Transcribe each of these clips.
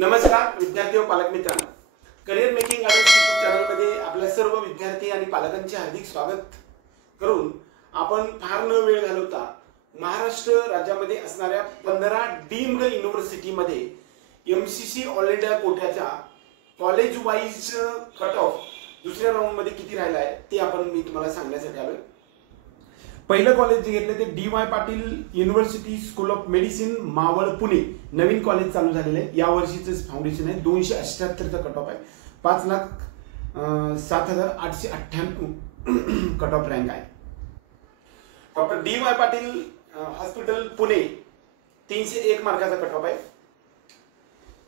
नमस्कार विद्यार्थी व पालक मित्रांनो, करियर मेकिंग गार्डन्स यूट्यूब चॅनलमध्ये आपल्या सर्व विद्यार्थी आणि पालकांचे हार्दिक स्वागत करून आपण फार न वेळ घालवता महाराष्ट्र राज्यामध्ये असणाऱ्या 15 डीम्ड युनिव्हर्सिटीमध्ये एमसीसी ऑल इंडिया कोट्याच्या कॉलेज वाईज कट ऑफ दुसऱ्या राऊंड मध्ये किती राहिला आहे ते आपण मी तुम्हाला सांगण्यासाठी आलोय। पहिलं कॉलेज जे घेतलं ते DY. Patil university school of medicine Maval Pune, Naveen college चालू झालेलं आहे। या वर्षीचं फाउंडेशन आहे, 278 चा कट ऑफ आहे, 5,07,898 कट ऑफ रँक आहे। Doctor D Y. Patil hospital Pune 301 मार्काचा कट ऑफ आहे,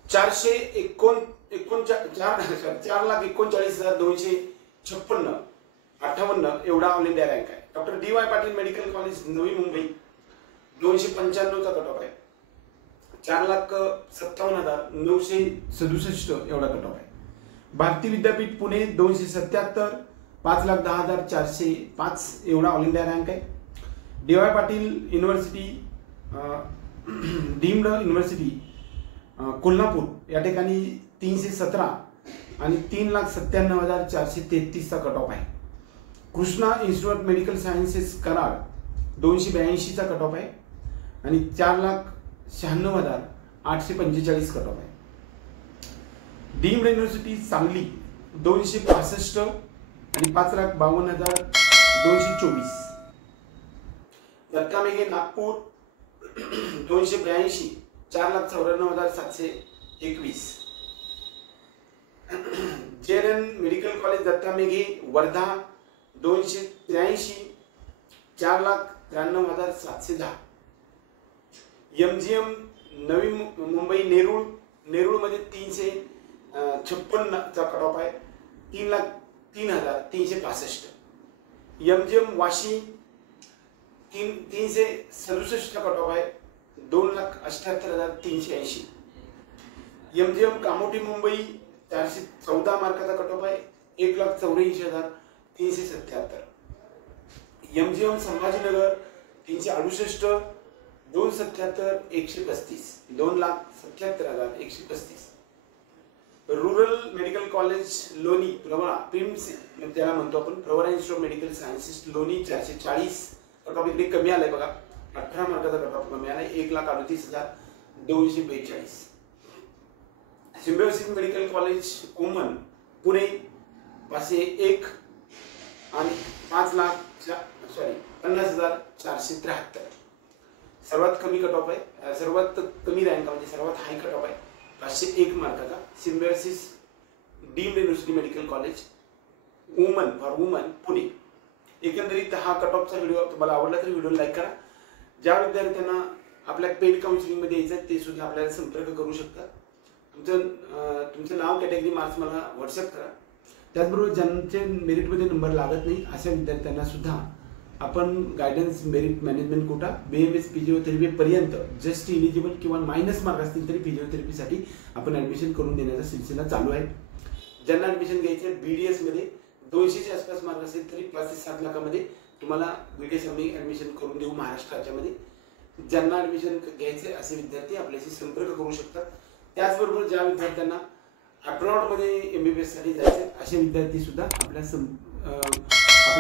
4,39,256 58 एवढा ऑल इंडिया रँक आहे। Doctor D Y. Patil medical college Navi Mumbai 295 चा कट ऑफ आहे, 4,57,967 एवढा कट ऑफ आहे। भारती विद्यापीठ पुणे 277, 5,10,405 एवढा ऑल इंडिया रँक आहे। D Y. Patil university deemed university Kolhapur या ठिकाणी 317 आणि 3,97,433 चा कट ऑफ आहे। Krishna institute of medical sciences Karad 282 चा कट ऑफ आहे आणि 4,96,845 कट ऑफ आहे। डीम्ड युनिव्हर्सिटी सांगली 265 आणि 5,52,224। Datta Meghe Nagpur 282, 4,94,721। JNN medical college Datta Meghe Wardha 283, 4,93,710। MGM Navi Mumbai Nerul मध्ये 356 चा कट ऑफ आहे, 3,03,365। एमजीएम वाशी 367 चा कट ऑफ आहे, 2,78,380। एमजीएम कामोठी मुंबई 414 मार्काचा कट ऑफ आहे, 1,84,377। MGM Sambhajinagar 368, 277, 135, 2,77,135। Rural medical college लोणी प्रवरा प्रिम्स त्याला म्हणतो आपण, Pravara institute of medical sciences लोणी 440 कट ऑफ इकडे कमी आलाय बघा, 18 मार्काचा कट ऑफ कमी आलाय, 1,38,242। सिम्बायोसिस मेडिकल कॉलेज उमन पुणे 501 आणि 50,473। सर्वात कमी कट ऑफ आहे, सर्वात कमी रँक म्हणजे सर्वात हाय कट ऑफ आहे 501 मार्काचा। Symbiosis deemed university medical college woman for woman Pune. एकंदरीत हा कट ऑफचा व्हिडिओ तुम्हाला आवडला तर व्हिडिओ लाईक करा। ज्या विद्यार्थ्यांना आपल्या पेड काउन्सिलिंग मध्ये यायचं ते सुद्धा आपल्याला संपर्क करू शकतात। तुमचं नाव कॅटेगरी मार्क्स मला व्हॉट्सअप करा। त्याचबरोबर ज्यांचे मेरिटमध्ये नंबर लागत नाही अशा विद्यार्थ्यांना सुद्धा आपण guidance merit management quota BMS physiotherapy पर्यंत जस्ट इलिजिबल किंवा मायनस मार्क असतील तरी फिजिओथेरपीसाठी आपण ऍडमिशन करून देण्याचा सिलसिला चालू आहे। ज्यांना ऍडमिशन घ्यायचे BDS मध्ये 200 च्या आसपास मार्क असेल तरी 5 ते 7 लाखामध्ये तुम्हाला BDS आम्ही ऍडमिशन करून देऊ महाराष्ट्र राज्यामध्ये। ज्यांना ऍडमिशन घ्यायचे असे विद्यार्थी आपल्याशी संपर्क करू शकतात। त्याचबरोबर ज्या विद्यार्थ्यांना अब्रॉड मध्ये MBBS साठी जायचे असे विद्यार्थी सुद्धा आपला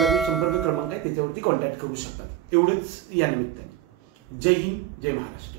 जो संपर्क क्रमांक आहे त्याच्यावरती कॉन्टॅक्ट करू शकतात। एवढंच या निमित्ताने। जय हिंद, जय महाराष्ट्र।